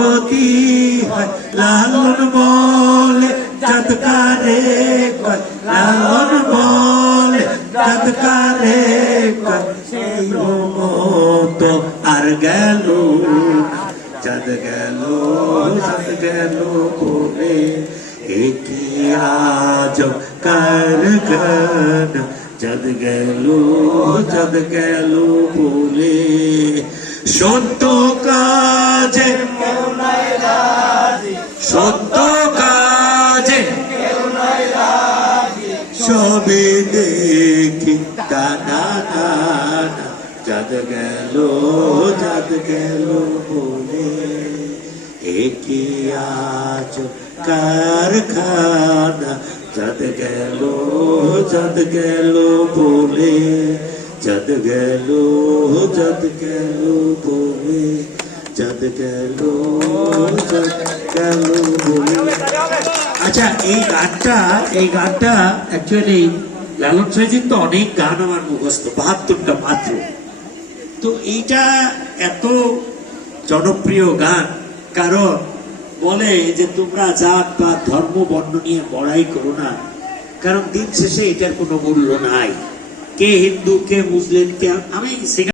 ক্ষতি হয়? লালন বলে চাঁদকারে লালন বলে চাঁদকারে মতো আর গেল চাঁদ গেল চাঁদ গেল বলে এটি আজ কারখান চাঁদ গেল চাঁদ গেল বলে সত্য কাজে সত্য কাজে, সবে দেখি টানা টানা চাঁদ গেল চাঁদ গেল বলে। একি আজ কারখানা চাঁদ গেল চাঁদ গেল বলে। গেল চাঁদ গেল বলে চাঁদ গেল চাঁদ গেল আচ্ছা এই গানটা এই গানটা অ্যাকচুয়ালি লালন সাইজির তো অনেক গান আমার মুখস্থ, বাহাত্তরটা মাত্র। তো এইটা এত জনপ্রিয় গান, কারণ বলে যে তোমরা জাত বা ধর্ম, বর্ণ নিয়ে বড়াই করো না। কারণ দিন শেষে এটার কোনো মূল্য নাই। के हिंदू के मुस्लिम के हमें